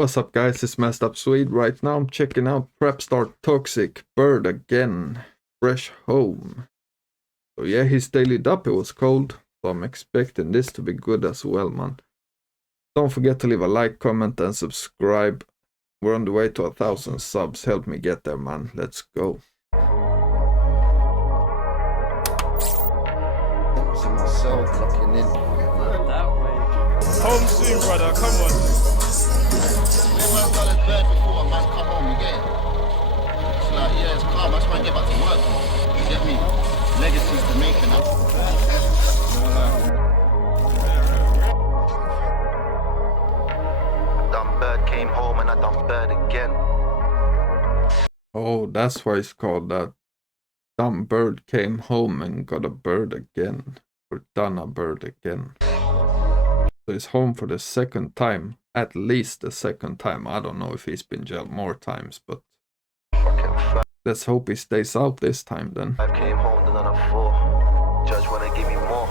What's up guys, it's Messed Up Swede. Right now I'm checking out Trapstar Toxic Bird Again, Fresh Home. So yeah, his daily dub, it was cold, so I'm expecting this to be good as well, man. Don't forget to leave a like, comment and subscribe. We're on the way to 1,000 subs, help me get there, man. Let's go. Home soon, brother, come on. We weren't got a bird before, man, come home, you get it? It's like, yeah, it's calm, that's why I get back to work. You get me? Legacies to make enough. Dumb bird came home and I done bird again. Oh, that's why it's called that. Dumb bird came home and got a bird again. Or done a bird again. So he's home for the second time. At least the second time. I don't know if he's been jailed more times, but let's hope he stays out this time then. I came home and done a 4. Judge wanna give me more.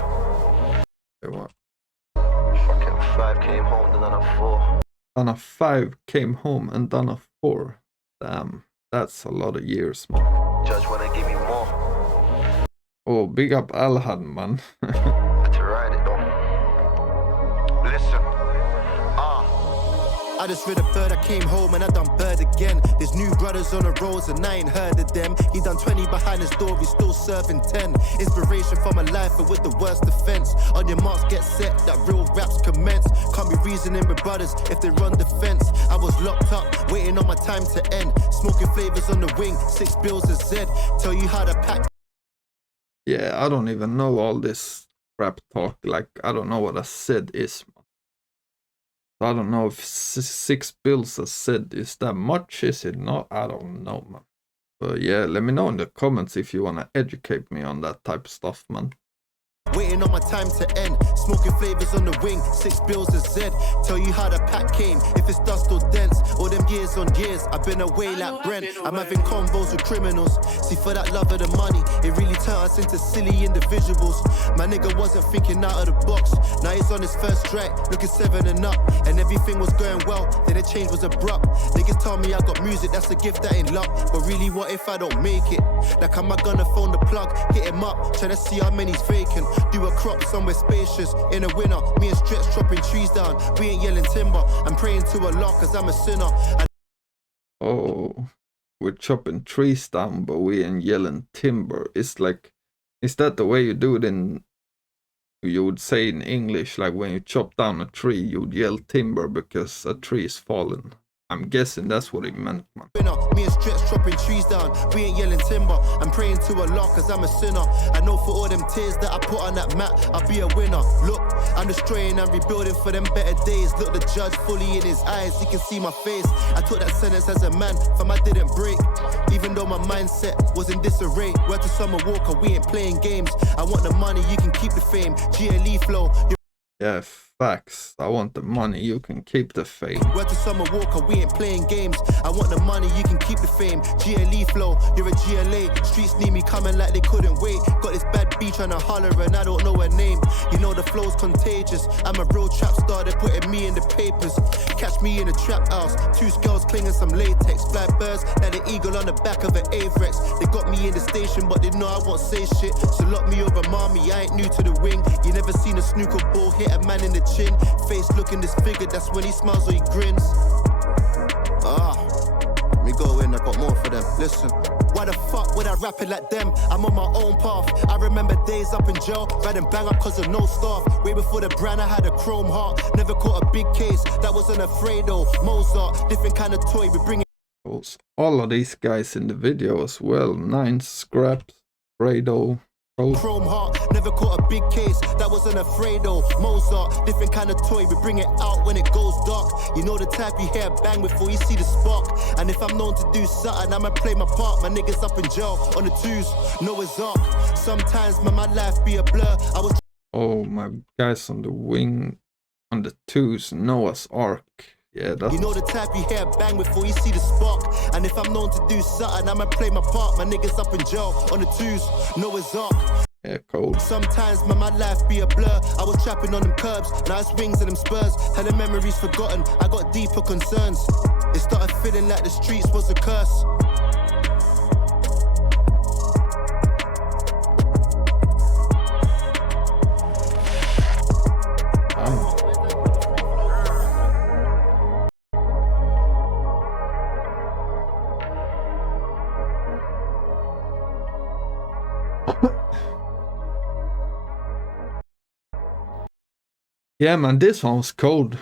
Okay, what? Fucking 5 came home and done a 4. Done a 5, came home and done a 4. Damn, that's a lot of years, man. Judge wanna give me more. Oh, big up Alhan, man. To ride it though. Listen. I just read a bird, I came home and I done bird again. There's new brothers on the roads and I ain't heard of them. He done 20 behind his door, he's still serving 10. Inspiration for my life and with the worst defense. On your marks, get set, that real raps commence. Can't be reasoning with brothers if they run the fence. I was locked up, waiting on my time to end. Smoking flavors on the wing, 6 bills a Z. Tell you how to pack. Yeah, I don't even know all this rap talk. Like, I don't know what a SID is, man. I don't know if 6 bills a SID is that much, is it not? I don't know, man. But yeah, let me know in the comments if you want to educate me on that type of stuff, man. Waiting on my time to end. Smoking flavors on the wing, 6 bills a Z. Tell you how the pack came, if it's dust or dents. All them years on years, I've been away like Brent. I'm having convos with criminals. See, for that love of the money, it really turned us into silly individuals. My nigga wasn't thinking out of the box. Now he's on his first strike, looking 7 and up. And everything was going well, then the change was abrupt. Niggas tell me I got music, that's a gift, that ain't luck. But really, what if I don't make it? Like, am I gonna phone the plug, hit him up, trying to see how many's vacant. Do a crop somewhere spacious in a winter. Me and Stretch chopping trees down. We ain't yelling timber. I'm praying to Allah cause I'm a sinner. Oh, we're chopping trees down, but we ain't yelling timber. It's like, is that the way you do it in, you would say in English, like when you chop down a tree, you would yell timber because a tree is fallen. I'm guessing that's what he meant, man. Me and Stretch chopping trees down. We ain't yelling timber. I'm praying to Allah cause I'm a sinner. I know for all them tears that I put on that map, I'll be a winner. Look, I'm destroying and rebuilding for them better days. Look the judge fully in his eyes, he can see my face. I took that sentence as a man, fam, I didn't break. Even though my mindset was in disarray. Word to Summer Walker, we ain't playing games. I want the money, you can keep the fame. GLE flow. Yeah, facts. I want the money, you can keep the fame. Word to Summer Walker, we ain't playing games. I want the money, you can keep the fame. GLE flow, you're a GLA. Streets need me coming like they couldn't wait. Got this bad bitch trying to holler and I don't know her name. You know the flow's contagious. I'm a real trap star, they're putting me in the papers. Catch me in a trap house, 2 girls clinging some latex. Fly birds like the eagle on the back of an Avrex. They got me in the station, but they know I won't say shit. So lock me over, mommy, I ain't new to the wing. You never seen a snooker ball hit a man in the chin. Face looking disfigured, that's when he smiles or he grins. Me go in, I got more for them. Listen, why the fuck would I rap it like them? I'm on my own path. I remember days up in jail, riding bang up cause of no staff. Way before the brand, I had a chrome heart. Never caught a big case, that wasn't afraid though. Mozart, different kind of toy, we bring it. All of these guys in the video as well. 9 Scraps, Fredo. Chrome heart, never caught a big case, that wasn't afraid though. Mozart, different kind of toy, we bring it out when it goes dark. You know the type you hear bang before you see the spark. And if I'm known to do something, I'ma play my part. My niggas up in jail on the 2s, Noah's Ark. Sometimes my life be a blur. I was. Oh, my guys on the wing, on the 2s, Noah's Ark. Yeah, that's... You know the type you hear bang before you see the spark. And if I'm known to do something, I'ma play my part. My niggas up in jail on the 2s, Noah's Ark. Yeah, cold. Sometimes my life be a blur. I was trapping on them curbs, now it's wings and them spurs. Had the memories forgotten, I got deeper concerns. It started feeling like the streets was a curse. Yeah, man, this one's cold.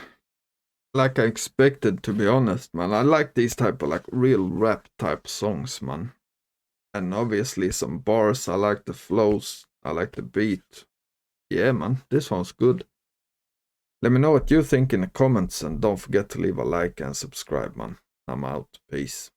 Like I expected, to be honest, man. I like these type of like real rap type songs, man. And obviously some bars. I like the flows. I like the beat. Yeah, man, this one's good. Let me know what you think in the comments, and don't forget to leave a like and subscribe, man. I'm out. Peace.